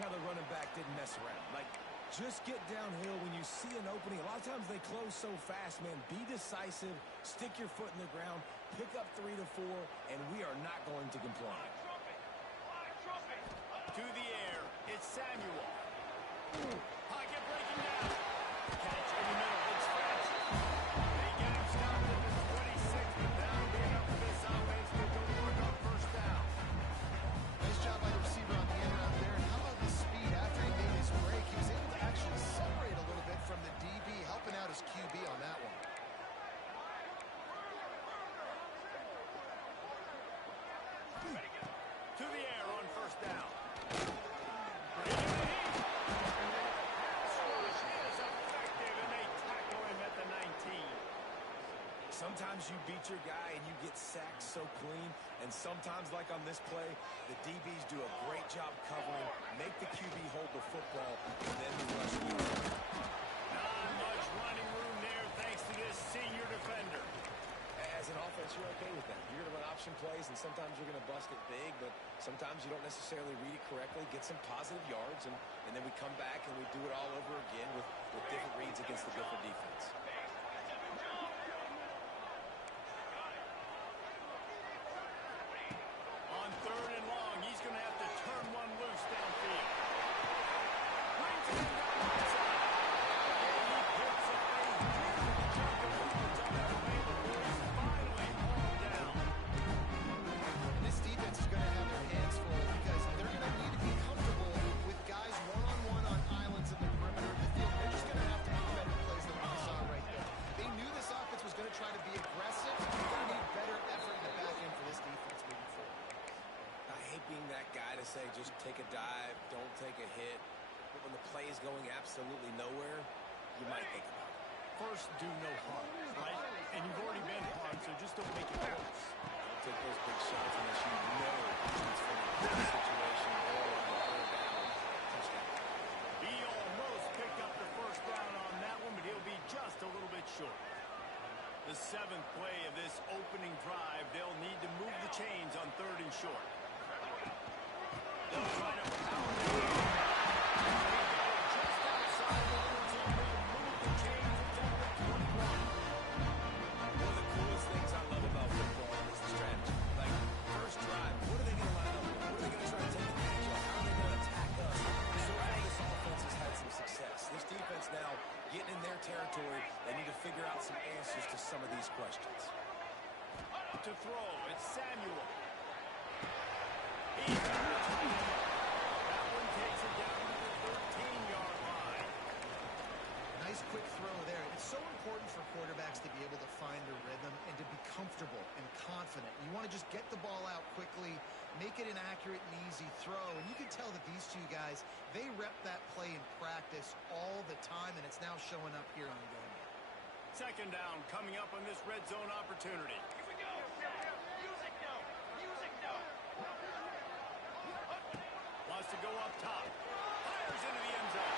how the running back didn't mess around. Like, just get downhill when you see an opening. A lot of times they close so fast, man. Be decisive, stick your foot in the ground, pick up 3 to 4, and we are not going to complain. To the air, it's Samuel. Pocket breaking down. Catch in the middle, it's French. They get him stopped at the 26, but that'll be enough for this offense to go to work on first down. Nice job by the receiver on the end route there. And how about the speed after he made his break? He was able to actually separate a little bit from the DB, helping out his QB on that one. To the air on first down. Sometimes you beat your guy and you get sacked so clean, and sometimes, like on this play, the DBs do a great job covering, make the QB hold the football, and then we rush the other. Not much running room there thanks to this senior defender. As an offense, you're okay with that. You're going to run option plays, and sometimes you're going to bust it big, but sometimes you don't necessarily read it correctly, get some positive yards, and then we come back and we do it all over again with different reads against the different defense. On 3rd and long, he's going to have to turn one loose downfield. Brings it down the outside. And he picks up a huge chunk of yards on that play before he's finally hauled down. And this defense is going to have their hands full because they're going to need to be comfortable with guys one-on-one on islands in the perimeter of the field. They're just going to have to make better plays than what we saw right there. They knew this offense was going to try to be aggressive. They're going to need better effort in the back end for this defense moving forward. I hate being that guy to say just take a dive, don't take a hit. But when the play is going absolutely nowhere, you might think about it. First, do no harm, right? And you've already been harmed, so just don't make it worse. Don't take those big shots unless you know it's from a good situation or a third down touchdown. He almost picked up the first down on that one, but he'll be just a little bit short. The 7th play of this opening drive, they'll need to move the chains on 3rd and short. They'll try to pound it in. Just outside the limit zone, they'll move the chains until the 21. One of the coolest things I love about football is the strategy. Like, first drive, what are they going to line up with? What are they going to try to take advantage of? How are they going to attack us? So far, this offense has had some success. This defense now getting in their territory, they need to figure out some answers to some of these questions. To throw, it's Samuel. He's got the touchdown. That one takes it down to the 13-yard line. Nice quick throw there. It's so important for quarterbacks to be able to find their rhythm and to be comfortable and confident. You want to just get the ball out quickly, make it an accurate and easy throw. And you can tell that these two guys, they rep that play in practice all the time, and it's now showing up here on the game. 2nd down coming up on this red zone opportunity. Here we go. Music note. Music note. Wants to go up top. Fires into the end zone.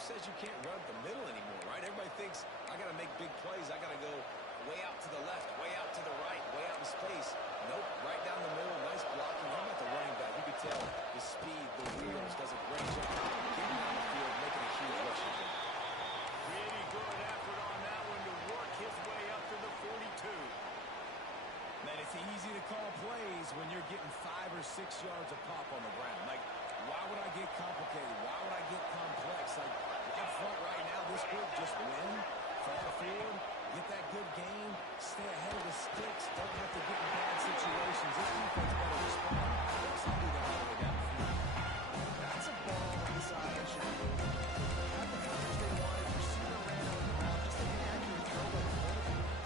says you can't run up the middle anymore, right? Everybody thinks I got to make big plays. I got to go way out to the left, way out to the right, way out in space. Nope, right down the middle. Nice blocking. How about the running back? You can tell the speed, the wheels, does a great job getting down the field, making a huge rushing play. Really good effort on that one to work his way up to the 42. Man, it's easy to call plays when you're getting 5 or 6 yards of pop on the ground. Like, why would I get complicated? Why would I get complex? Like, up front right now, this group just win, fall forward, get that good game, stay ahead of the sticks, don't have to get in bad situations. This defense better respond. Let somebody to hold it down the field. That's a ball inside the shadow. Had the coverage they wanted. Receiver ran out of the route. Just an inaccurate throw by the quarterback.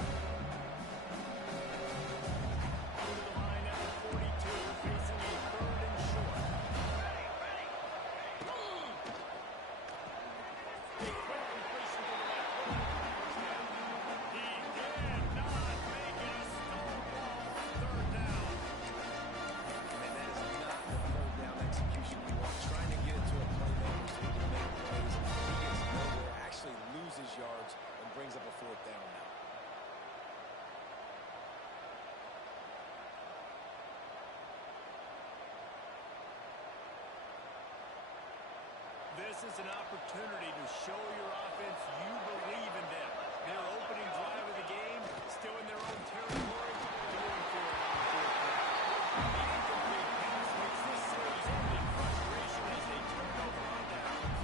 Over the line at the 42, facing a 3rd and short. A quick completion to the left. He did not make it a stonewall 3rd down. And that is not the 3rd down execution we want. Trying to get it to a playmaker so he can make plays. He gets nowhere, actually loses yards, and brings up a 4th down now. This is an opportunity to show your offense you believe in them. Their opening drive of the game, still in their own territory, going for it on 4th down. The incomplete pass makes this series end in frustration as they turn over on downs.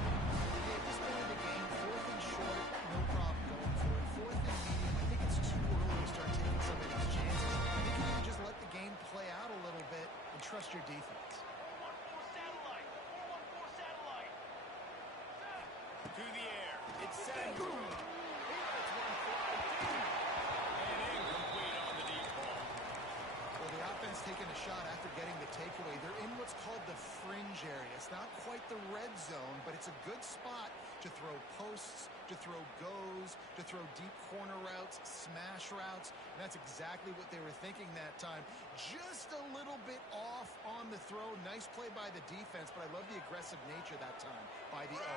Yeah, at this point of the game, 4th and short, no problem going for it. 4th and medium, I think it's too early to start taking some of these chances. I think you need to just let the game play out a little bit and trust your defense. To the air. It's sent. He lets one fly deep. And incomplete on the deep ball. Well, the offense taking a shot after getting the takeaway. They're in what's called the fringe area. It's not quite the red zone, but it's a good spot to throw posts, to throw goes, to throw deep corner routes, smash routes. And that's exactly what they were thinking that time. Just a little bit off on the throw. Nice play by the defense, but I love the aggressive nature that time by the O.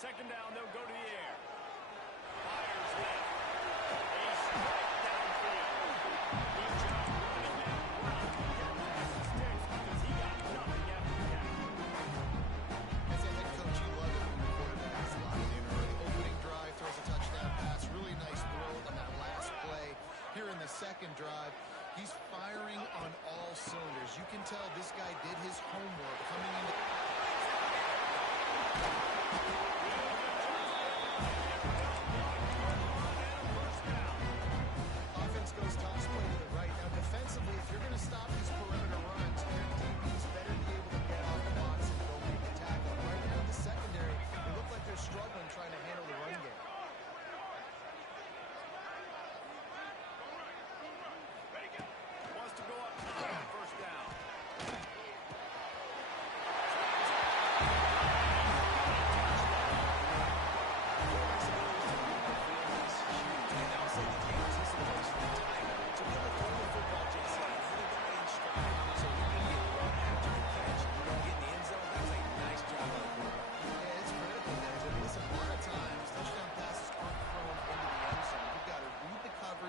2nd down, they'll go to the air. Fires left. A strike downfield. Good job running that route. He got past the sticks because he got nothing after the catch. As a head coach, you love it when the quarterback is locked in early. Opening drive, throws a touchdown pass. Really nice throw on that last play. Here in the 2nd drive, he's firing on all cylinders. You can tell this guy did his homework coming into... Offense goes toss play to the right. Now, defensively, if you're going to stop these perimeter runs, your DBs better be able to get off the box and go make the tackle. Right now in the secondary, they look like they're struggling trying to handle the run game. Wants to go up top on 1st down.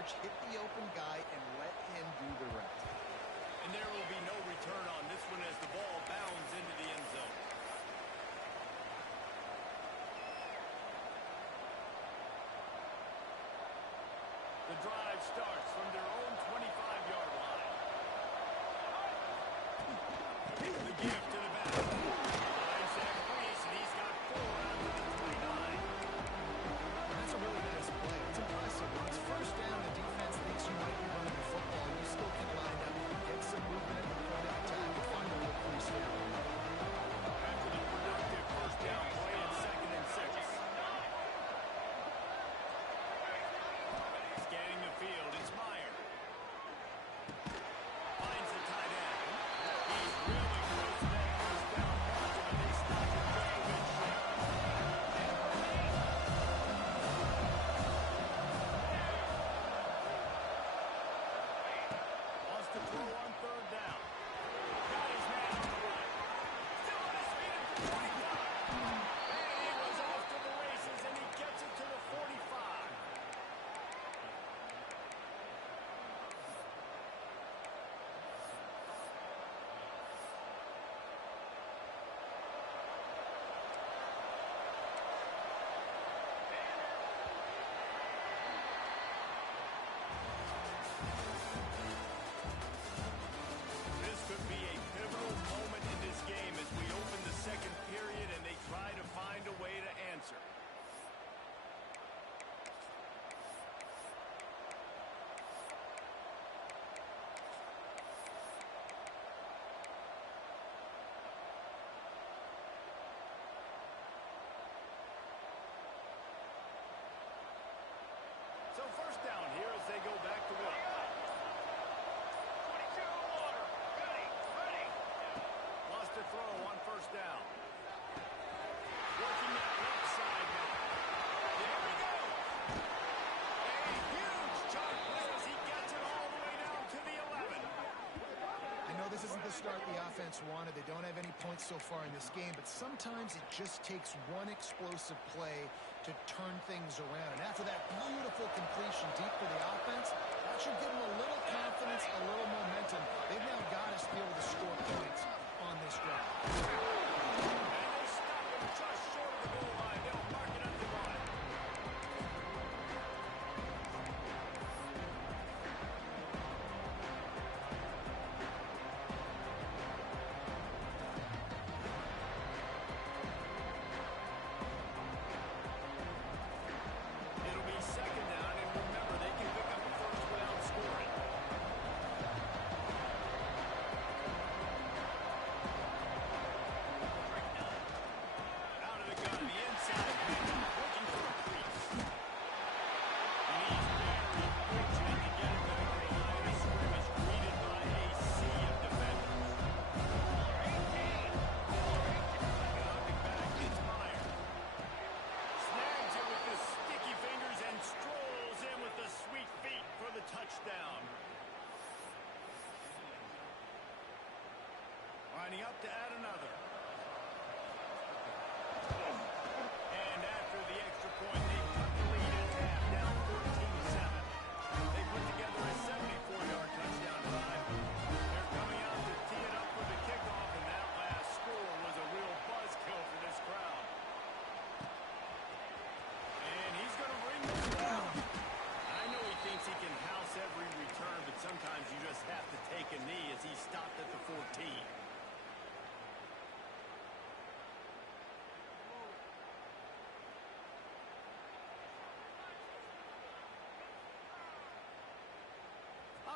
Hit the open guy and let him do the rest. And there will be no return on this one as the ball bounds into the end zone. The drive starts from their own 25-yard line. The give to the back. Finds that crease, and he's got 4 out of the 29. That's a really nice play. It's impressive. When it's 1st down, the defense thinks you might be running the football. You still can line up, get some movement at the point of attack, and find a little crease there. After the productive 1st down play in 2nd and 6. Scanning the field, it's Meyer. Finds the tight end. He's really close to that 1st down mark. this isn't the start the offense wanted. They don't have any points so far in this game, but sometimes it just takes one explosive play to turn things around. And after that beautiful completion deep for the offense, that should give them a little confidence, a little momentum. They've now got to be able to score points on this drive. And they stop him just short of the goal line. They'll mark it at the line. It'll be second down, and remember, they can pick up the first without scoring. Out of the gun, the inside handoff, looking for a crease. And he's very fortunate to get it there at the line of scrimmage, greeted by a sea of defenders. Dropping back, it's Meyer. Snags it with the sticky fingers and strolls in with the sweet feet for the touchdown. Lining up to add another. And after the extra point, they cut the lead at half, down 14-7. They put together a 74-yard touchdown drive. They're coming out to tee it up for the kickoff, and that last score was a real buzzkill for this crowd. And he's going to bring this down. I know he thinks he can house every return, but sometimes you just have to take a knee as he stopped at the 14.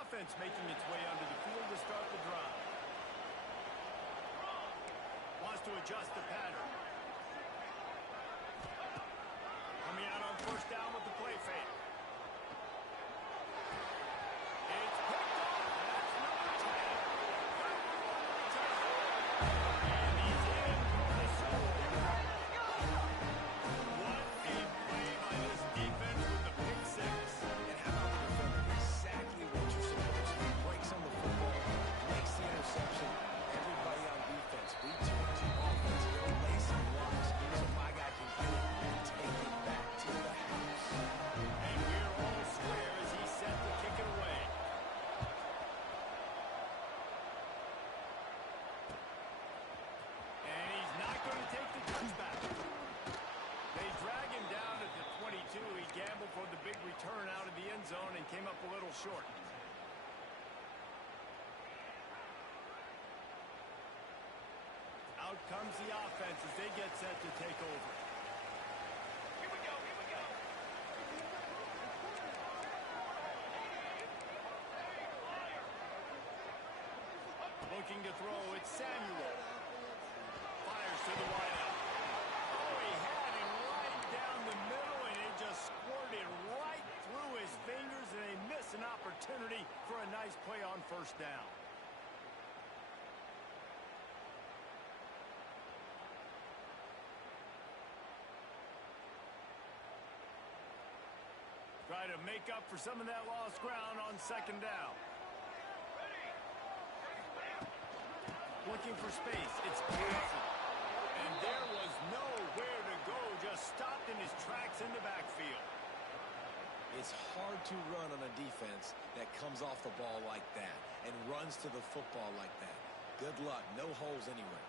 Offense making its way onto the field to start the drive. Wants to adjust the pattern. Coming out on first down with the play fake. It's picked off. That's number 10. Got one on the return. And he's in for the Super Bowl. What a play by this defense with the pick six. And how about the defender? Exactly what you're supposed to do. Breaks on the football, makes the interception. Everybody on defense returns the offense. They'll lay some blocks so my guy can get it and take it back to the house. And we're all square as he's set to kick it away. And he's not going to take the touchback. They drag him down at the 22. He gambled for the big return out of the end zone and came up a little short. Out comes the offense as they get set to take over. Here we go, here we go. Looking to throw, it's Samuel. Fires to the wideout. Oh, he had him right down the middle, and it just squirted right through his fingers, and they miss an opportunity for a nice play on first down. Try to make up for some of that lost ground on second down. Looking for space. It's Johnson. And there was nowhere to go. Just stopped in his tracks in the backfield. It's hard to run on a defense that comes off the ball like that and runs to the football like that. Good luck. No holes anywhere.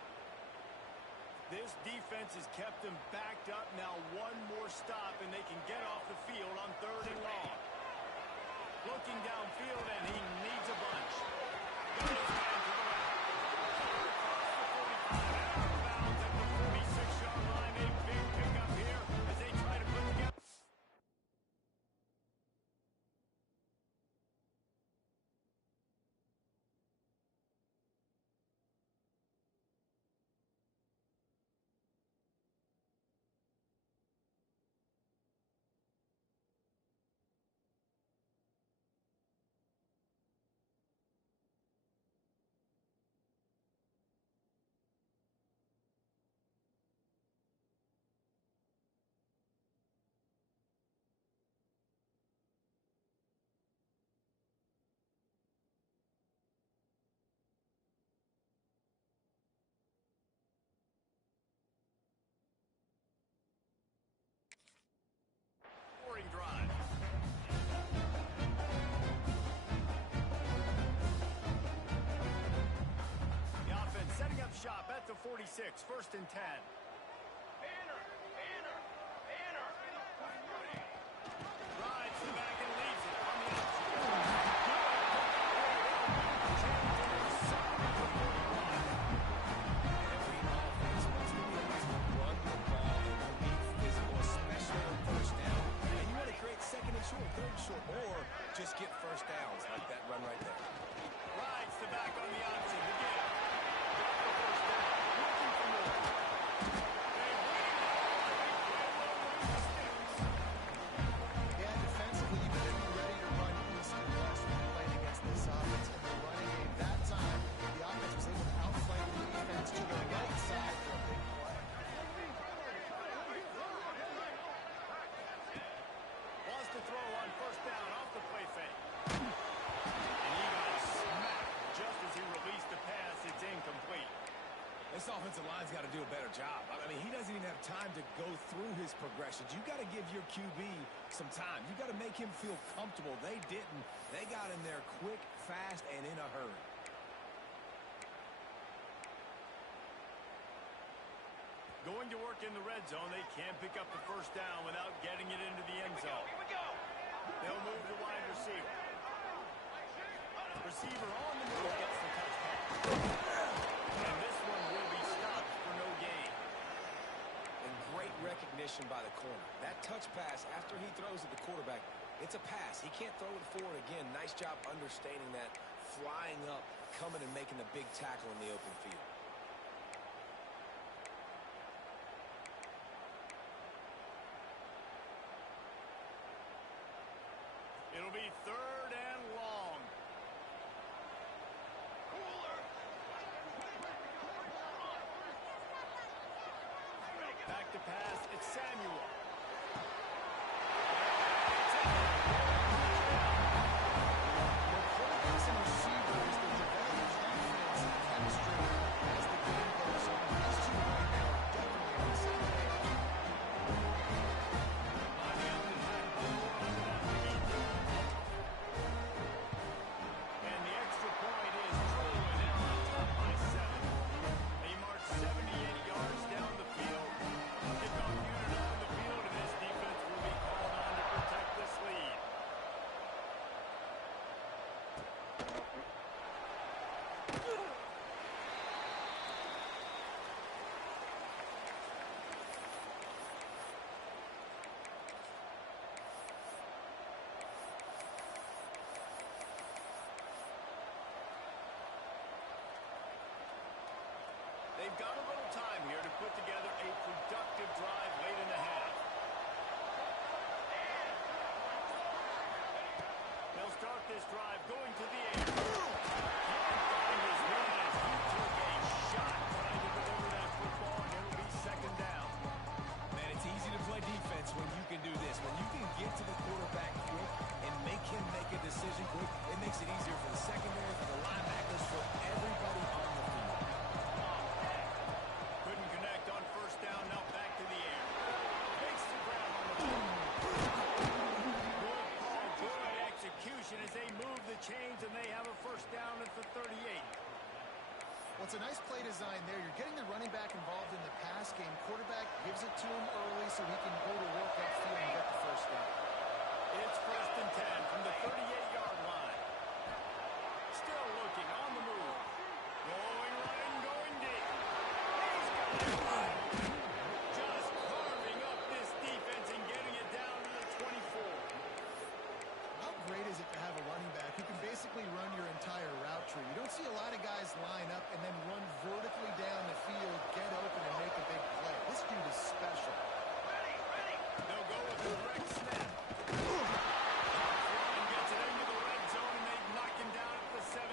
This defense has kept them backed up. Now one more stop, and they can get off the field on third and long. Looking downfield, and he needs a bunch. Got his man to the right. Across the 45, out of bounds at the 46-yard line. A big pickup here as they try to put together. 36, 1st and 10. Rides to the back and leaves it on the Every offense wants to be able to run the ball and be physical, especially on first down. And you want to create second and short, third and short, or just get first downs like that run right there. Rides to back on the option. Again. Got the first down. Looking for more. Yeah, defensively, you better be ready to run east and west when you're playing against this offense. In the running game that time, the offense was able to outflank the defense to the right side for a big play. Wants to throw on 1st down off the play fake. And he got smacked just as he released the pass. It's incomplete. This offensive line's got to do a better job. I mean, he doesn't even have time to go through his progressions. You got to give your QB some time. You got to make him feel comfortable. They didn't. They got in there quick, fast, and in a hurry. Going to work in the red zone. They can't pick up the 1st down without getting it into the end zone. They'll move the wide receiver. Receiver on the move gets the touchdown. And this one will be stopped for no gain. And great recognition by the corner. That touch pass, after he throws at the quarterback, it's a pass. He can't throw it forward again. Nice job understanding that, flying up, coming and making the big tackle in the open field. It'll be 3rd and long. Back to pass. It's Samuel. The quarterbacks and receivers, they develop confidence and chemistry as the game goes on. These two right now are definitely on the same page. And the extra point is true, and now on top by 7. They march 78 yards down the field. Kickoff unit on the field, and this defense will be called on to protect this lead. They've got a little time here to put together a productive drive late in the half. They'll start this drive going to the air. Can't find his man as he took a shot trying to deliver that football, and it'll be 2nd down. Man, it's easy to play defense when you can do this. When you can get to the quarterback quick and make him make a decision quick, it makes it easier for the secondary, for the linebackers, for everybody on the field. Couldn't connect on 1st down, now back to the air. Makes the grab on the ball. Good call, good execution as they move the chains, and they have a 1st down at the 38. Well, it's a nice play design there. You're getting the running back involved in the pass game. Quarterback gives it to him early so he can go to work upfield and get the 1st down. It's 1st and 10 from the 38-yard line. Still looking on the move. Going right and going deep. He's got it wide open. Just carving up this defense and getting it down to the 24. How great is it to have a running back who can basically run your entire route tree? You don't see a lot of guys line up and then run vertically down the field, get open, and make a big play. This dude is special. They'll go with a direct snap. Ryan gets it into the red zone, and they knock him down at the 17.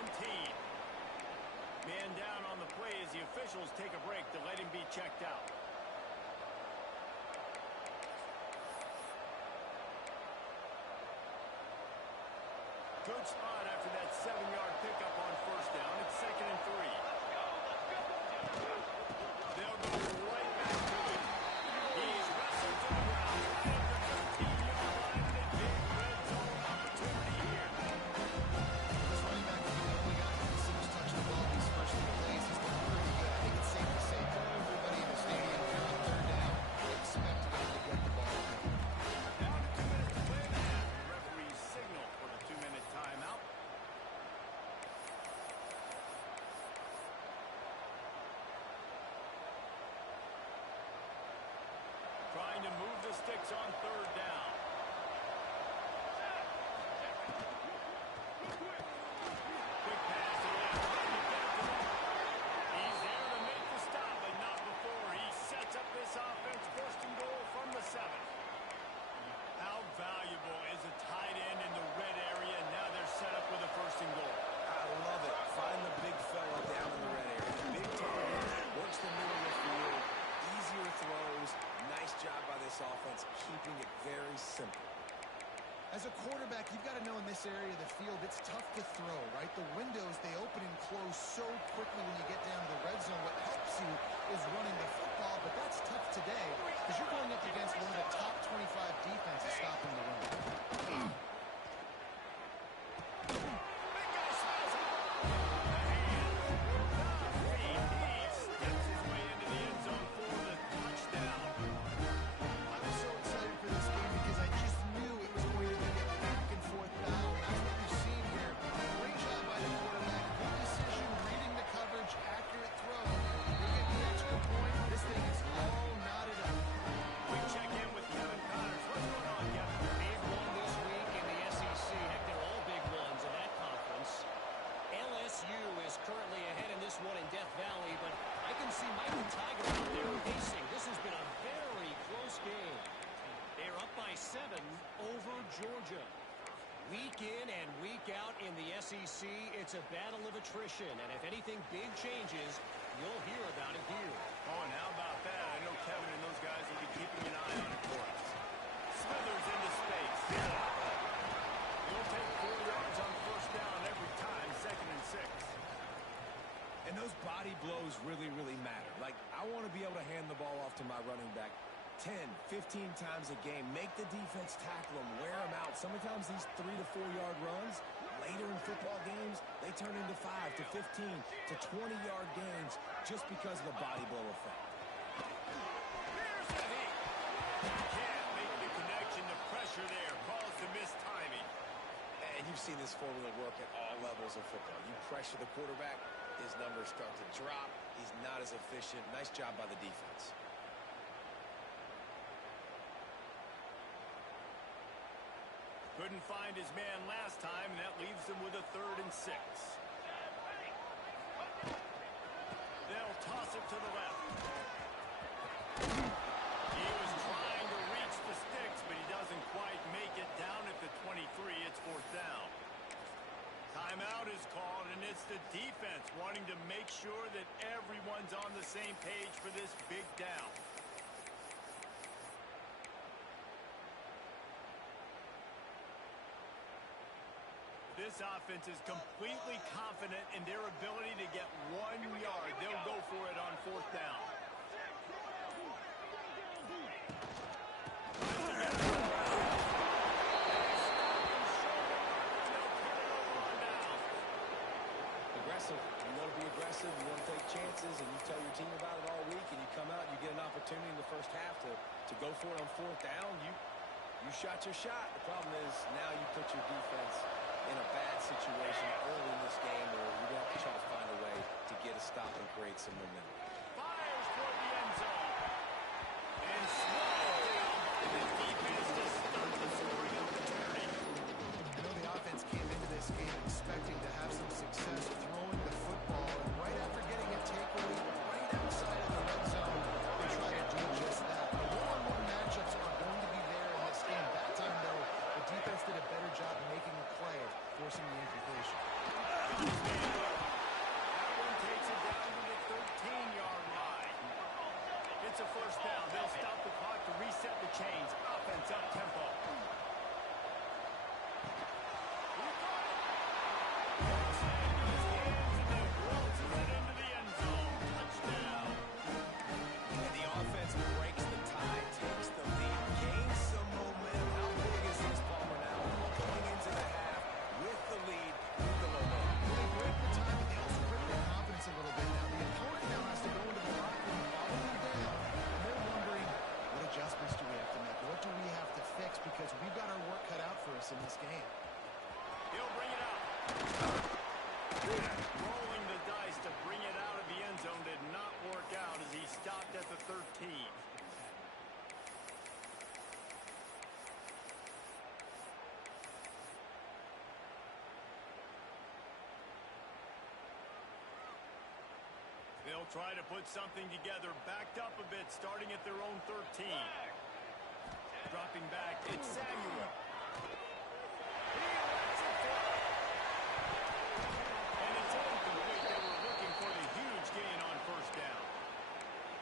Man down on the play as the officials take a break to let him be checked out. Good spot after that 7-yard pickup on 1st down. It's 2nd and 3. They'll go right back to it. He's wrestled to the ground right at the 13-yard line, and a big red zone opportunity here. This running back is the only guy who can see who's touching the ball these first 3 plays. He's done pretty good. I think it's safe to say that It's on third down. Quick pass to the left. He's there to make the stop, but not before. He sets up this offense, first and goal from the 7. How valuable is a tight end in the red area? Now they're set up with a first and goal. I love it. Find the big fella down in the red area. Big target, works the middle of the field, easier throws. Nice job by this offense, keeping it very simple. As a quarterback, you've got to know in this area of the field, it's tough to throw, right? The windows, they open and close so quickly when you get down to the red zone. What helps you is running the football, but that's tough today because you're going up against one of the top 25 defenses stopping the run. Week in and week out in the SEC, it's a battle of attrition. And if anything big changes, you'll hear about it here. Oh, and how about that? I know Kevin and those guys will be keeping an eye on it for us. Smithers into space. He'll take 4 yards on first down every time, 2nd and 6. And those body blows really, really matter. Like, I want to be able to hand the ball off to my running back 10, 15 times a game. Make the defense tackle them, wear them out. Sometimes these 3 to 4 yard runs, later in football games, they turn into 5 to 15 to 20 yard gains just because of the body blow effect. Here's the heat. Can't make the connection. The pressure there caused the missed timing. And you've seen this formula work at all levels of football. You pressure the quarterback, his numbers start to drop. He's not as efficient. Nice job by the defense. Couldn't find his man last time, and that leaves them with a 3rd and 6. They'll toss it to the left. He was trying to reach the sticks, but he doesn't quite make it down at the 23. It's 4th down. Timeout is called, and it's the defense wanting to make sure that everyone's on the same page for this big down. This offense is completely confident in their ability to get 1 yard. They'll go for it on 4th down. Aggressive. You want to be aggressive. You want to take chances, and you tell your team about it all week, and you come out and you get an opportunity in the first half to go for it on 4th down. You shot your shot. The problem is now you put your defense in a bad situation early in this game where you're going to have to try to find a way to get a stop and create some momentum. Fires toward the end zone. And slowed down by the defense to start the scoring opportunity. I know the offense came into this game expecting to have some success throwing the football, and right after getting a takeaway right outside of the red zone, they try to do just that. The one-on-one matchups are going to be there in this game. That time, though, the defense did a better job making a play, forcing the incompletion. That one takes it down to the 13-yard line. It's a 1st down. They'll stop the clock to reset the chains. Offense up tempo. And the offense breaks the tie, takes the lead, gains some momentum. How big is this, Palmer, now? Going into the half with the lead, with the momentum. Well, they break the time, but they also break their confidence a little bit. Now, the opponent now has to go into the locker room, follow them down, and they're wondering, what adjustments do we have to make? What do we have to fix? Because we've got They'll try to put something together, backed up a bit, starting at their own 13. Dropping back, it's Samuel. He lets it fly. And it's incomplete. They were looking for the huge gain on first down.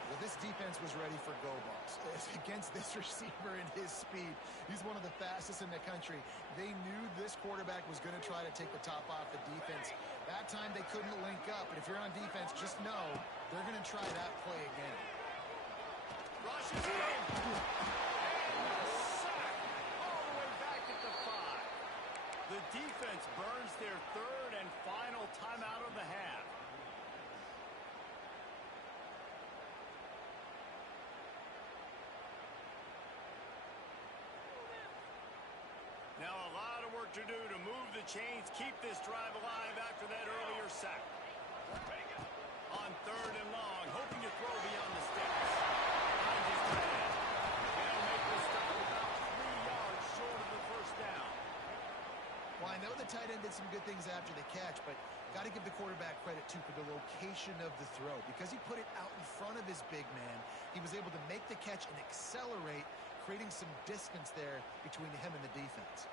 Well, this defense was ready for go balls. Against this receiver and his speed, he's one of the fastest in the country. They knew this quarterback was going to try to take the top off the defense. That time they couldn't link up, but if you're on defense, just know they're going to try that play again. Rushes in. And a sack all the way back at the 5. The defense burns their third and final timeout of the half. Now a lot of work to do to move the chains, keep this drive alive after that earlier sack. On third and long, hoping to throw beyond the sticks. Finds his tight end. They'll make this stop about 3 yards short of the first down. Well, I know the tight end did some good things after the catch, but got to give the quarterback credit, too, for the location of the throw. Because he put it out in front of his big man, he was able to make the catch and accelerate, creating some distance there between him and the defense.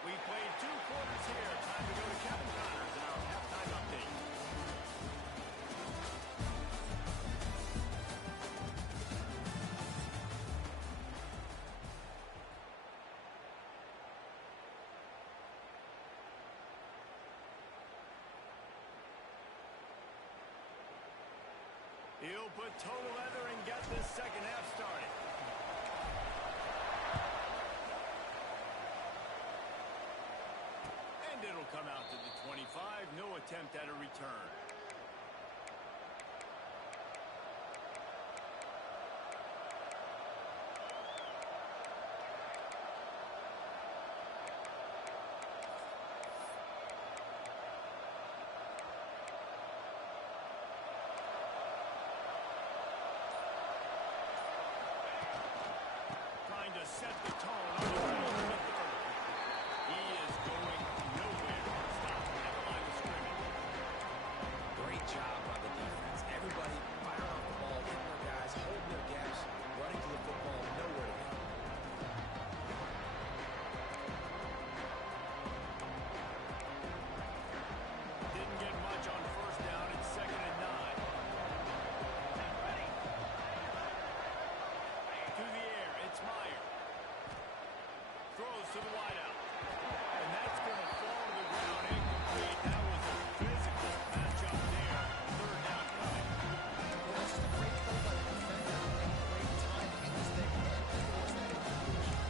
We played 2 quarters here. Time to go to Kevin Connors in our halftime update. He'll put total leather and get this second half started. And it'll come out to the 25. No attempt at a return. Trying to set the tone on the middle of the third. He is going nowhere. Stop at the line of scrimmage. Great job by the defense. Everybody firing off the ball, hitting their guys, holding their gaps, running to the football, nowhere to go. Didn't get much on first down. It's 2nd and 9. To the air, it's Meyer. Throws to the wideout. And that's going to fall to the ground incomplete. That was a physical matchup there. Third down coming. Well, that's just a great play by the defender and great timing as they hit to force that incompletion.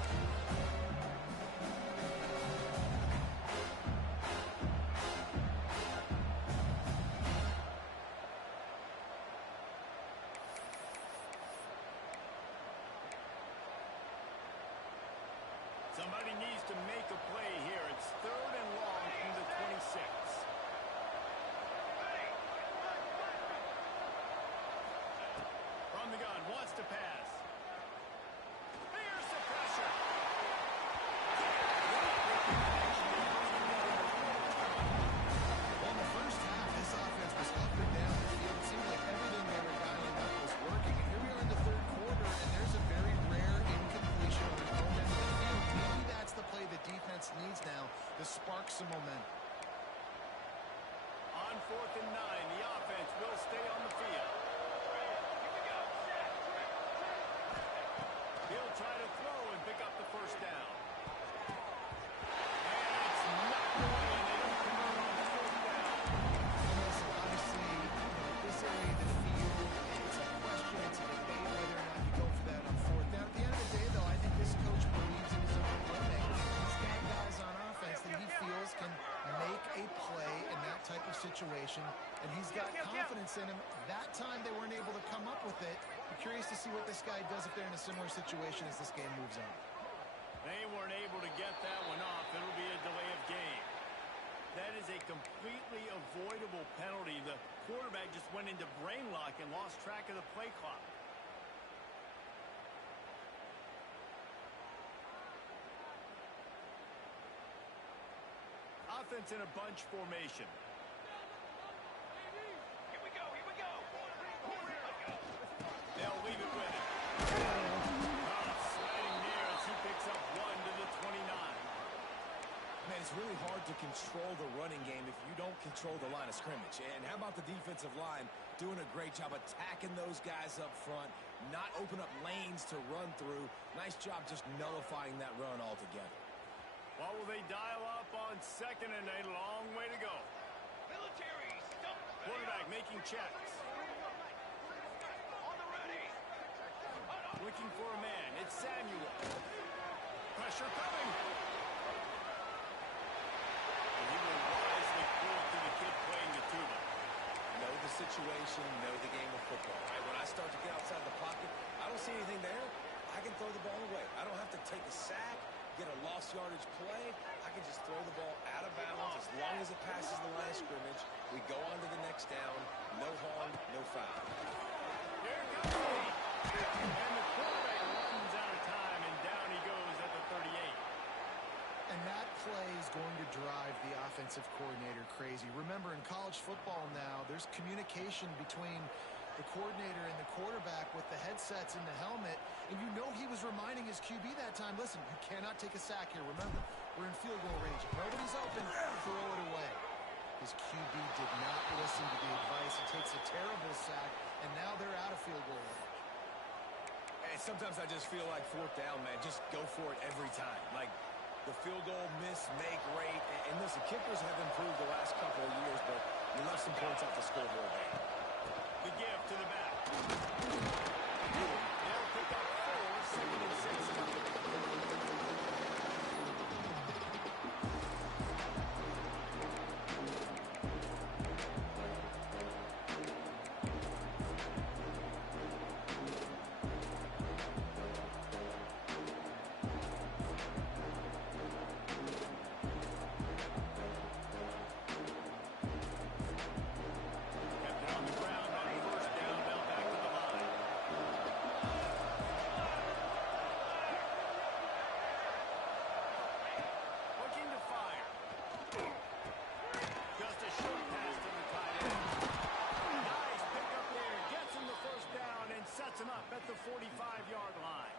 Somebody needs to make a play here. It's 3rd and long from the 26. From the gun, wants to pass. Here's the pressure. Well, in the first half, this offense was up and down the field. It seemed like everything they were dialing up was working. And here we are in the third quarter, and there's a very rare incompletion on the own end of the field. Maybe that's the play the defense needs now to spark some momentum. On 4th and 9, the offense will stay on the field. He'll try to throw and pick up the first down. And it's not going in. They don't convert on the 4th down. Listen, obviously, this area of the field, it's a question, it's a debate whether or not you go for that on fourth down. At the end of the day, though, I think this coach believes in his own playmakers. He's got guys on offense that he feels can make a play in that type of situation, and he's got confidence in him. That time they weren't able to come up with it. I'm curious to see what this guy does if they're in a similar situation as this game moves on. They weren't able to get that one off. It'll be a delay of game. That is a completely avoidable penalty. The quarterback just went into brain lock and lost track of the play clock. offense in a bunch formation. Here we go, here we go. They'll leave it with him. Sliding near as he picks up 1 to the 29. Man, it's really hard to control the running game if you don't control the line of scrimmage. And how about the defensive line doing a great job attacking those guys up front, not open up lanes to run through. Nice job just nullifying that run altogether. What will they dial up on 2nd and a long way to go? Military, stop. Quarterback making checks. On the ready. Looking for a man. It's Samuel. Pressure coming. And he will wisely throw it to the kid playing the tuba. Know the situation, know the game of football. Right? When I start to get outside the pocket, I don't see anything there. I can throw the ball away. I don't have to take a sack, get a lost yardage play. I can just throw the ball out of bounds as long as it passes the line of scrimmage. We go on to the next down. No harm, no foul. Here comes he. And the quarterback runs out of time, and down he goes at the 38. And that play is going to drive the offensive coordinator crazy. Remember, in college football now, there's communication between the coordinator and the quarterback with the headsets and the helmet. And you know he was reminding his QB that time, listen, you cannot take a sack here. Remember, we're in field goal range. If nobody's open, throw it away. His QB did not listen to the advice. He takes a terrible sack, and now they're out of field goal range. And sometimes I just feel like 4th down, man. Just go for it every time. Like, the field goal miss, make rate. And listen, kickers have improved the last couple of years, but you left some points off the scoreboard there. The give to the back. They'll pick up 4, 2nd and 6. At the 45-yard line.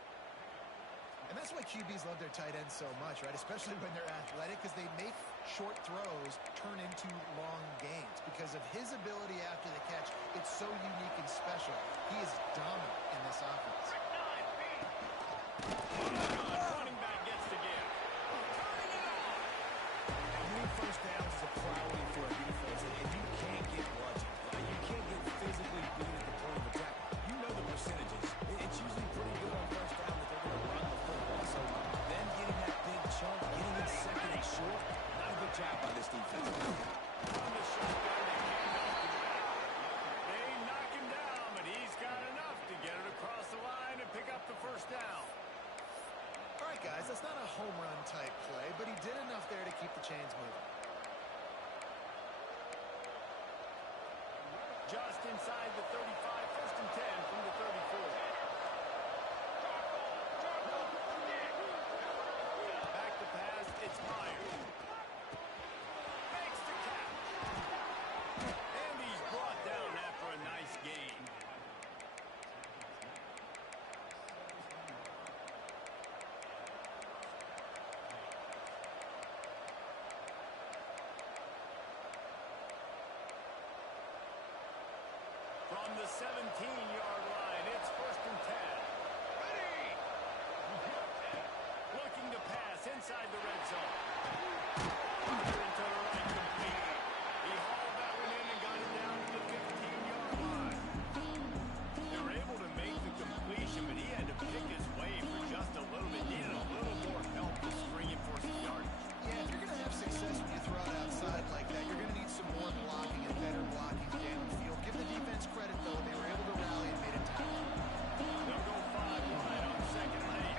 And that's why QBs love their tight ends so much, right? Especially when they're athletic, because they make short throws turn into long gains. Because of his ability after the catch, it's so unique and special. He is dominant in this offense. Running back gets the give. Winning first downs is a priority for a defense, and you can't get lucky. Like, you can't get physically beat at the point of attack. You know the percentages. It's usually pretty good on first down that they're going to run the football. So them getting that big chunk, getting it 2nd and short, not a good job by this defense. On the shotgun, they knock him down, but he's got enough to get it across the line and pick up the first down. All right, guys, that's not a home run type play, but he did enough there to keep the chains moving. Just inside the 35, 1st and 10 from the 34. Back to pass, it's Myers. Makes the catch. And he's brought down after a nice gain. From the 17-yard line, it's 1st and 10. Ready. Looking to pass inside the red zone. Into the right, complete. He hauled that one in and got it down to the 15-yard line. They were able to make the completion, but he had to pick his way for just a little bit. Needed a little more help to string it for some yardage. Yeah, if you're going to have success when you throw it outside like that, you're going to need some more blocking and better blocking downfield. Give the defense credit, though. They were able to rally and made a tackle. They'll go 5 wide on 2nd and 8.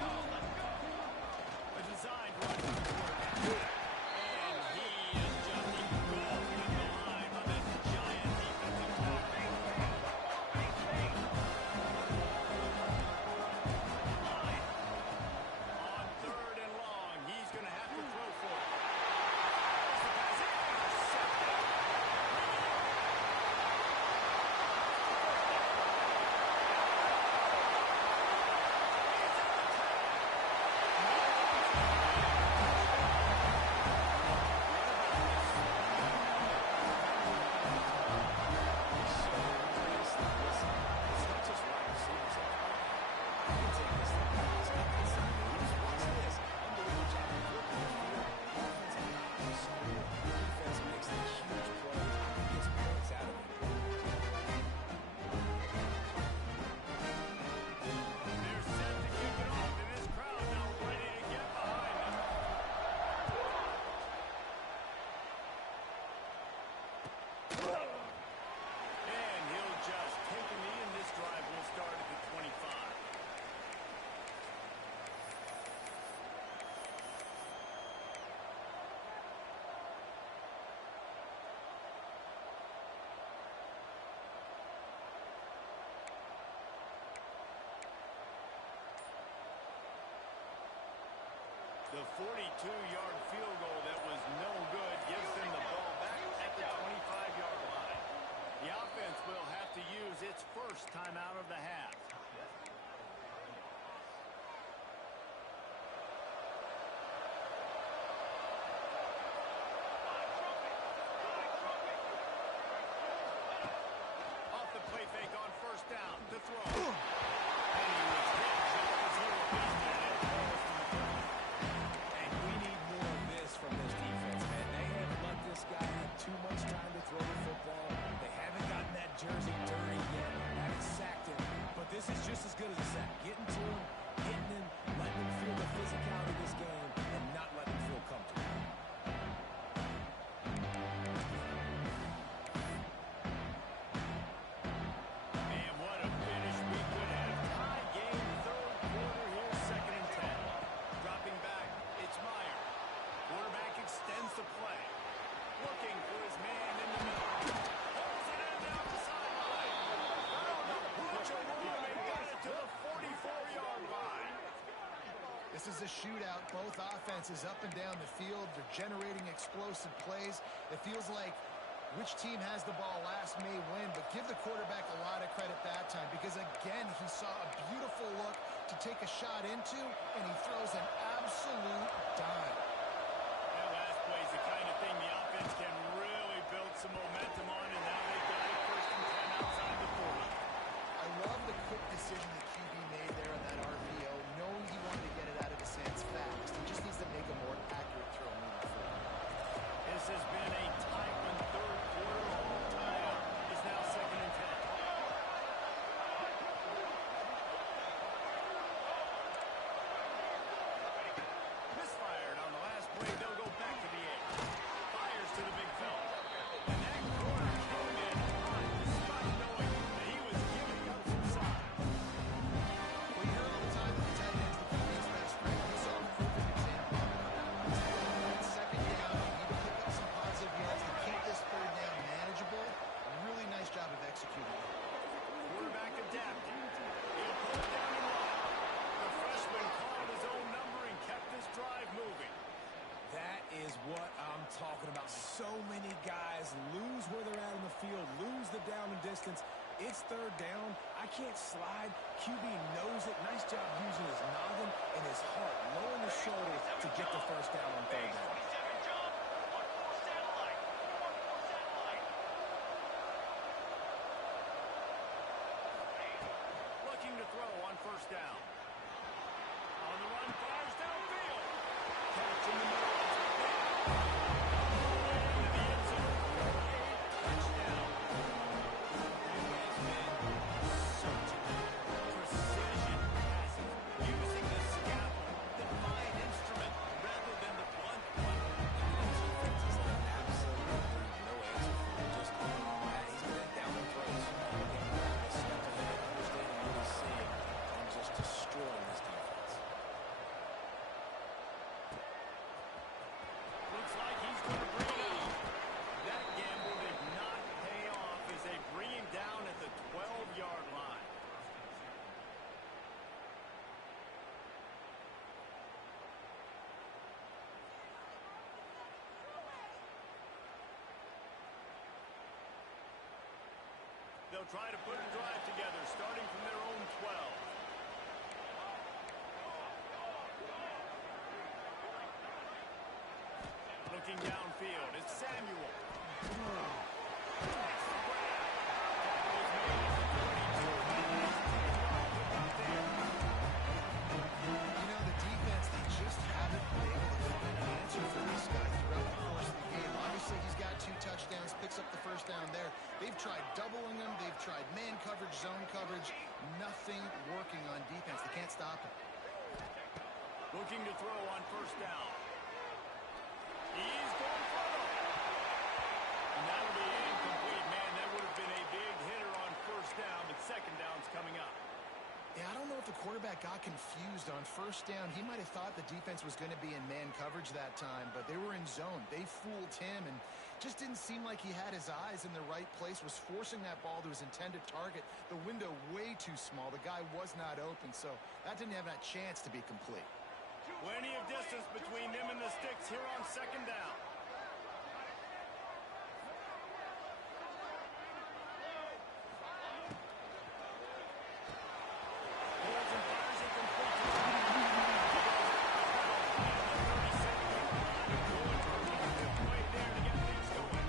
A designed run for the quarterback. And he is just engulfed in the line. the 42-yard field goal that was no good gives them the ball back at the 25-yard line. The offense will have to use its first timeout of the half. Off the play fake on first down to throw. And he was hit just as he released it. And we need more of this from this defense, man. They haven't let this guy have too much time to throw the football. They haven't gotten that jersey dirty yet, haven't sacked him. But this is just as good as a sack. Getting to him, hitting him, letting him feel the physicality of this game, and not letting him feel comfortable. And what a finish we could have. Tie game, third quarter here, 2nd and 10. Dropping back, it's Meyer. Quarterback extends the play. Looking for his man in the middle. Pulls it in down the sideline. Put your room and got it to the 44-yard line. This is a shootout. Both offenses up and down the field. They're generating explosive plays. It feels like which team has the ball last may win, but give the quarterback a lot of credit that time because, again, he saw a beautiful look to take a shot into, and he throws an absolute dime. That last play is the kind of thing the offense can really build some momentum on, and now they've got it 1st and 10 outside the 40. I love the quick decision the QB made there on that RPO, knowing he wanted to get it out of his hands fast. He just needs to make a more accurate throw moving forward. This has been a tight one, third quarter, all tied up. It's now 2nd and 10. Misfired on the last play. They'll go back to the air. Fires to the big fella. And that corner came in hot despite knowing that he was giving up some size. We hear all the time that the tight end's the QB's best friend. We saw a perfect example of it. It's 2nd down. You need to pick up some positive yards to keep this 3rd down manageable. Really nice job of executing. Quarterback adapted. He'll pull it down and run. The freshman called his own number and kept this drive moving. That is what I'm talking about. So many guys lose where they're at in the field, lose the down and distance. It's 3rd down. I can't slide. QB knows it. Nice job using his noggin and his heart, lowering his shoulder to get the 1st down on 3rd down. 27 jump. 1-4 satellite. 1-4 satellite. Looking to throw on 1st down. On the run, fires downfield. Catch in the middle. Into the end zone. A touchdown. Precision passing. Using the scaffold, the fine instrument, rather than the blunt one. Defense is like absolutely no answer for him. Just, he's going down and throws. Again, a step ahead, understanding what he's seeing, and just destroying this defense. Looks like he's going to bring it out. That gamble did not pay off as they bring him down at the 12-yard line. They'll try to put a drive together, starting from their own 12. Looking downfield, it's Samuel. Takes the grab. Tackle is made at the 32. You know, the defense, they just haven't been able to find an answer for this guy throughout the course of the game. Obviously, he's got 2 touchdowns, picks up the 1st down there. They've tried doubling him. They've tried man coverage, zone coverage. Nothing working on defense. They can't stop him. Looking to throw on 1st down. He's going for it. And that'll be incomplete. Man, that would have been a big hitter on 1st down, but 2nd down's coming up. Yeah, I don't know if the quarterback got confused on 1st down. He might have thought the defense was going to be in man coverage that time, but they were in zone. They fooled him and just didn't seem like he had his eyes in the right place, was forcing that ball to his intended target. The window way too small. The guy was not open, so that didn't have that chance to be complete. 2 Plenty of distance between them and the sticks here on second down. Holds and fires it complete to the right. Play there to get things going.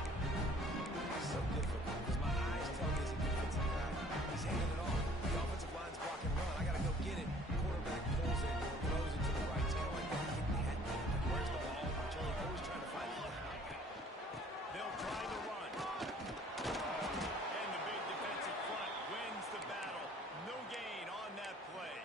So difficult because my eyes tell me as a defensive guy, he's handing it off. The offensive line's blocking run. I got to go get it. Quarterback pulls it or throws it to the right. It's kind of like that hit. Like, where's the ball? Always trying to find it. They'll try the run. And the big defensive front wins the battle. No gain on that play.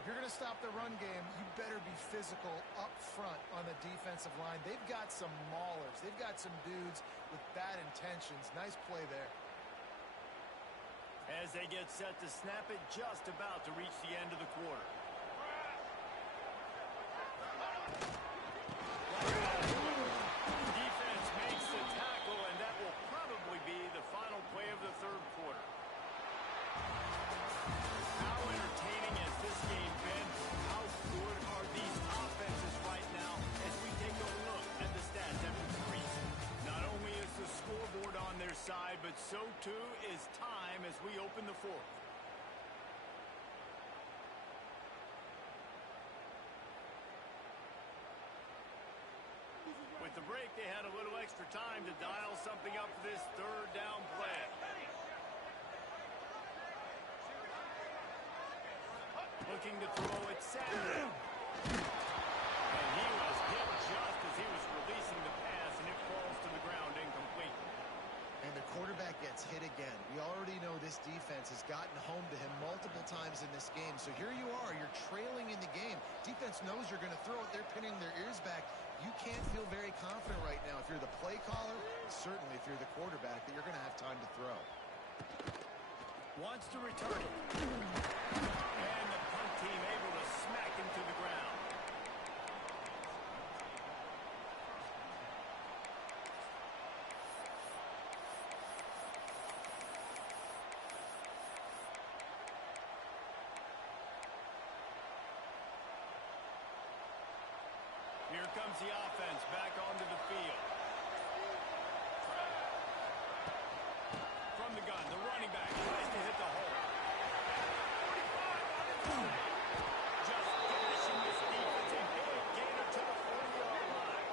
If you're going to stop the run game, you better be physical up front on the defensive line. They've got some maulers. They've got some dudes with bad intentions. Nice play there. As they get set to snap it, just about to reach the end of the quarter. Defense makes the tackle, and that will probably be the final play of the third quarter. How entertaining has this game been? How good are these offenses right now as we take a look at the stats after 3? Not only is the scoreboard on their side, but so too is time as we open the fourth. With the break, they had a little extra time to dial something up for this third down play. Looking to throw it Samuel. And he was hit just as he was releasing the pass, and it falls to the ground incomplete. And the quarterback gets hit again. We already know this defense has gotten home to him multiple times in this game. So here you are, you're trailing in the game. Defense knows you're going to throw it. They're pinning their ears back. You can't feel very confident right now if you're the play caller, and certainly if you're the quarterback, that you're going to have time to throw. Wants to return it. And the punt team able to smack him to the ground. Here comes the offense back onto the field. From the gun, the running back tries to hit the hole. Just finishing this defense, a big gainer to the 40-yard line.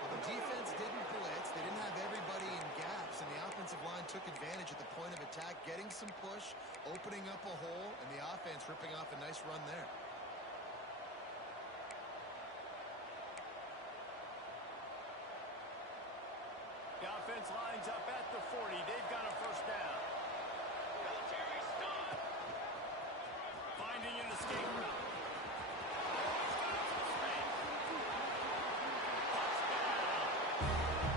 Well, the defense didn't blitz. They didn't have everybody in gaps, and the offensive line took advantage at the point of attack, getting some push, opening up a hole, and the offense ripping off a nice run there. The offense lines up at the 40. They've got a first down. Military stun. Finding an escape route. Touchdown.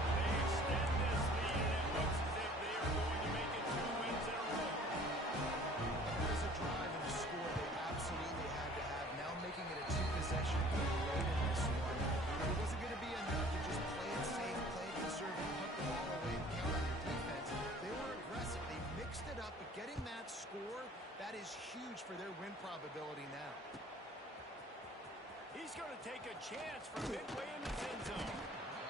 They extend this lead, and it looks as if they are going to make it 2 wins in a row. There's a drive and a score they absolutely had to have. Now making it a 2-possession game late in this one. But it wasn't going to be enough to just play it safe, play it conservative, put the ball away and count on your defense. They were aggressive. They mixed it up, but getting that score, that is huge for their win probability now. He's going to take a chance from midway in his end zone.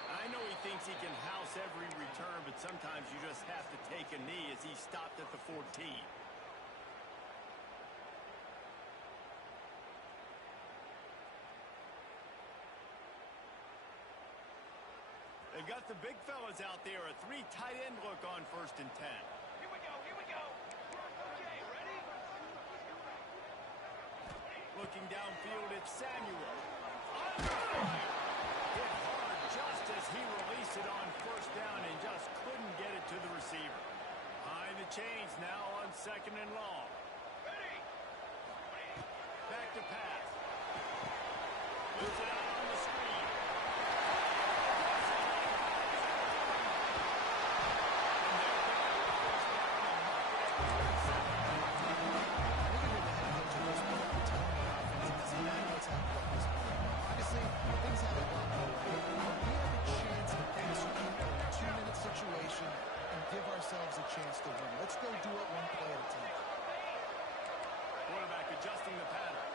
I know he thinks he can house every return, but sometimes you just have to take a knee as he stopped at the 14. They've got the big fellas out there, a 3 tight end look on 1st and 10. Here we go, here we go. Okay, ready? Looking downfield, it's Samuel. Under fire. Hit hard just as he released it on 1st down and just couldn't get it to the receiver. Behind the chains now on 2nd and long. Ready? Back to pass. Moves it out on the screen. A chance to win. Let's go do it one play at a time. Quarterback adjusting the pattern.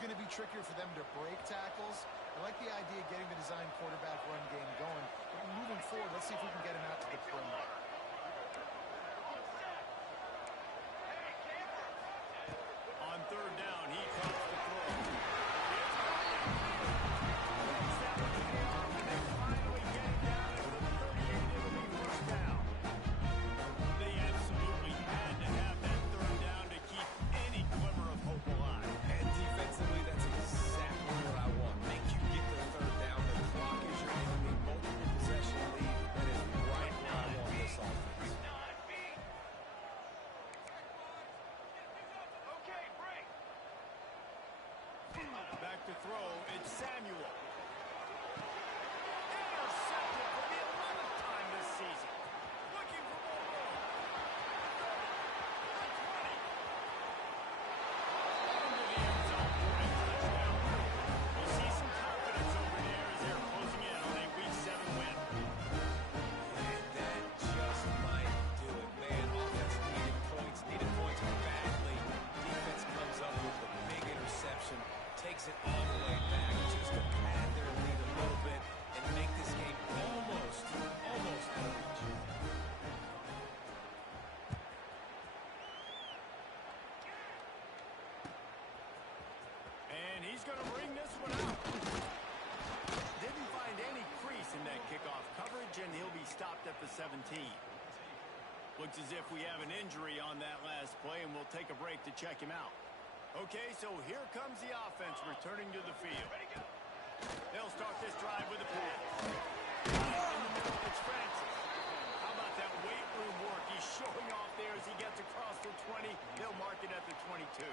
going to be trickier for them to break tackles. I like the idea of getting the design quarterback run game going. But moving forward, let's see if we can get him out to the perimeter. On third down, he comes to throw. Finally getting down into the 38. It'll be first down. They absolutely had to have that third down to keep any glimmer of hope alive. And defensively, that's exactly what I want. Make you get the third down. The clock is your enemy. Multiple possession lead. That is right where I want this offense. Okay, break. Back to throw, it's Samuel. Intercepted for the 11th time this season. Looking for more room. 30, 20. Into the end zone for a touchdown. We'll see some confidence over there as they're closing in on a Week 7 win. And that just might do it. Man, offense needed points badly. Defense comes up with a big interception, takes it all the way back just to pad their lead a little bit and make this game almost out of reach. And he's going to bring this one out. Didn't find any crease in that kickoff coverage, and he'll be stopped at the 17. Looks as if we have an injury on that last play, and we'll take a break to check him out. Okay, so here comes the offense returning to the field. They'll start this drive with a pass. In the middle, it's Francis. How about that weight room work? He's showing off there as he gets across the 20. They'll mark it at the 22.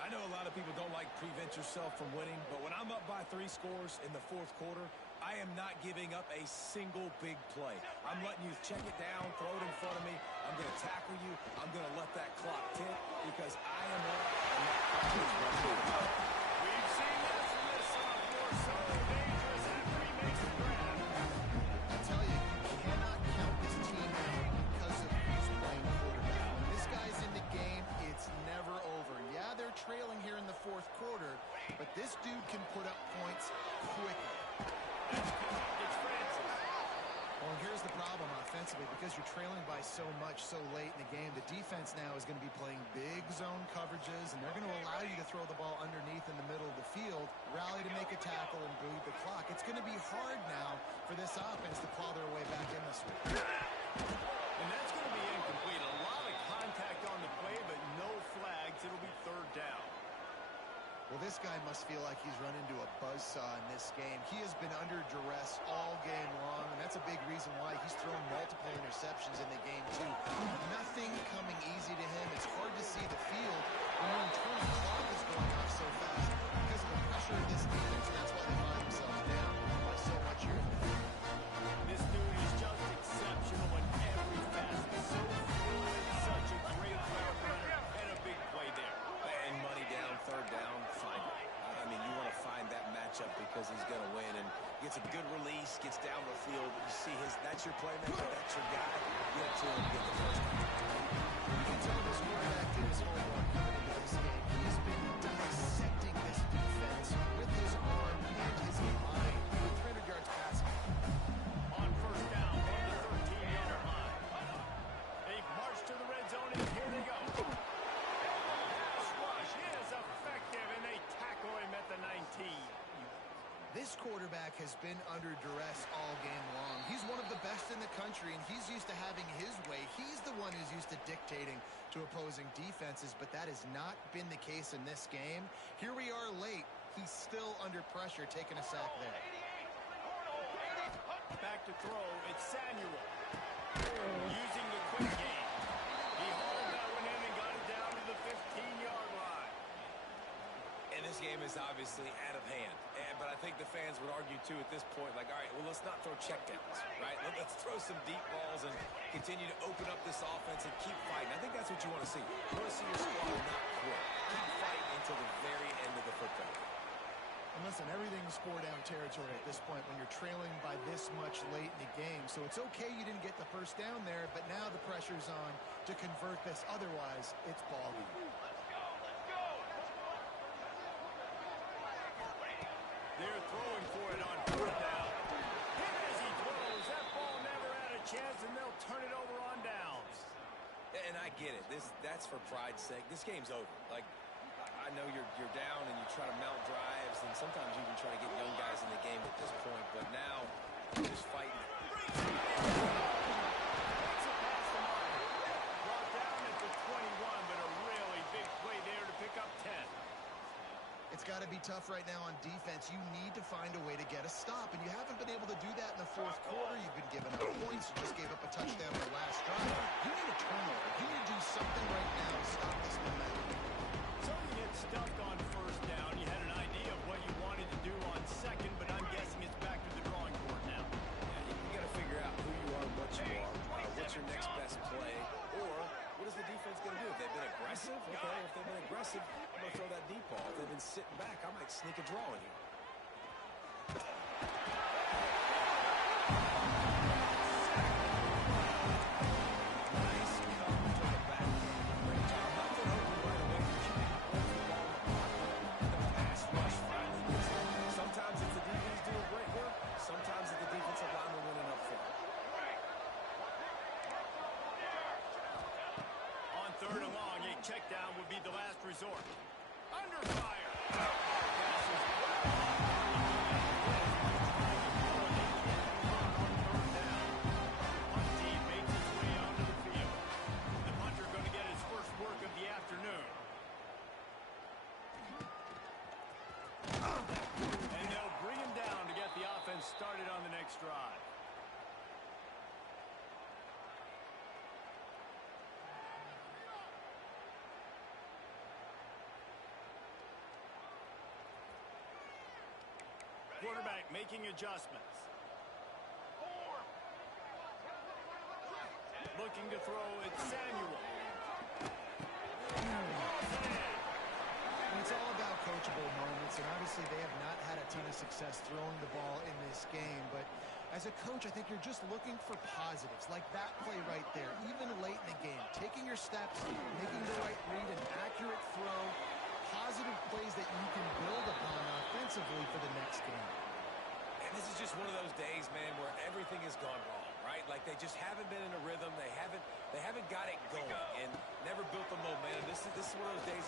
I know a lot of people don't like prevent yourself from winning, but when I'm up by 3 scores in the fourth quarter, I am not giving up a single big play. I'm letting you check it down, throw it in front of me. I'm going to tackle you. I'm going to let that clock tick because I am up and that clock is running. We've seen this from this sophomore, so dangerous after he makes the grab. I tell you, you cannot count this team out because of who's playing quarterback. When this guy's in the game, it's never over. Yeah, they're trailing here in the fourth quarter, but this dude can put up points quickly. It's Francis. Well, here's the problem offensively. Because you're trailing by so much so late in the game, the defense now is going to be playing big zone coverages, and they're going to allow you to throw the ball underneath in the middle of the field, rally to make a tackle, and bleed the clock. It's going to be hard now for this offense to claw their way back in this one. And that's going to be incomplete. A lot of contact on the play, but no flags. It'll be third down. Well, this guy must feel like he's run into a buzzsaw in this game. He has been under duress all game long, and that's a big reason why he's thrown multiple interceptions in the game, too. Nothing coming easy to him. It's hard to see the field when your internal clock is going off so fast because of the pressure of this defense, and that's why they find themselves down by so much here. This dude is just exceptional in every facet. So fluid, such a great route runner, and a big play there. And money down, third down, fine. I mean, you want to find that matchup because he's going to win and gets a good release, gets down the field. You see that's your playmaker, that's your guy. Get to him, get the first down. You can tell this quarterback did his homework coming into this game. He's been dissecting this defense with his arm and his mind. With 300 yards passing. On first down, on the 13-yard line. They've marched to the red zone, and here they go. Pass rush is effective, and they tackle him at the 19. This quarterback has been under duress all game long. He's one of the best in the country, and he's used to having his way. He's the one who's used to dictating to opposing defenses, but that has not been the case in this game. Here we are late. He's still under pressure, taking a sack there. Back to throw, it's Samuel. Using the quick game. He hauled that one in and got it down to the 15-yard line. And this game is obviously out of hand. But I think the fans would argue, too, at this point, like, all right, well, let's not throw checkdowns, right? Let's throw some deep balls and continue to open up this offense and keep fighting. I think that's what you want to see. You want to see your squad not quit. Keep fighting until the very end of the football. And listen, everything's four-down territory at this point when you're trailing by this much late in the game. So it's okay you didn't get the first down there, but now the pressure's on to convert this. Otherwise, it's ball game. Let's go. chance, and they'll turn it over on downs. And I get it. That's for pride's sake. This game's over. Like, I know you're down and you try to mount drives, and sometimes you even try to get young guys in the game at this point. But now you're just fighting. Makes it past the mark. Brought down at the 21, but a really big play there to pick up 10. It's got to be tough right now on defense. You need to find a way to get a stop, and you haven't been able to do that in the fourth quarter. You've been giving up points. You just gave up a touchdown in the last drive. You need a turnover. You need to do something right now to stop this momentum. So you get stuffed on first down. You had an idea of what you wanted to do on second, but I'm guessing it's back to the drawing board now. Yeah, you got to figure out who you are and what you are. What's your next best play? Or what is the defense going to do? If they've been aggressive, okay. If they've been aggressive, I'm going to throw that deep ball. If they've been sitting back, I might sneak a draw in here. Nice coverage on the back end. Great job. Nothing open right away. Keep the ball in the pocket. The pass rush finally gets it. Sometimes it's the defense doing great work. Sometimes it's the defensive lineman winning up front. On third and long, a check down would be the last resort. Under fire. And they'll bring him down to get the offense started on the next drive. Quarterback making adjustments. Looking to throw it, Samuel. It's all about coachable moments, and obviously they have not had a ton of success throwing the ball in this game. But as a coach, I think you're just looking for positives, like that play right there, even late in the game. Taking your steps, making the right read, an accurate throw, positive plays that you can build upon offensively for the next game. And this is just one of those days, man, where everything has gone wrong, right? Like they just haven't been in a rhythm. They haven't got it going and never built the momentum. This is one of those days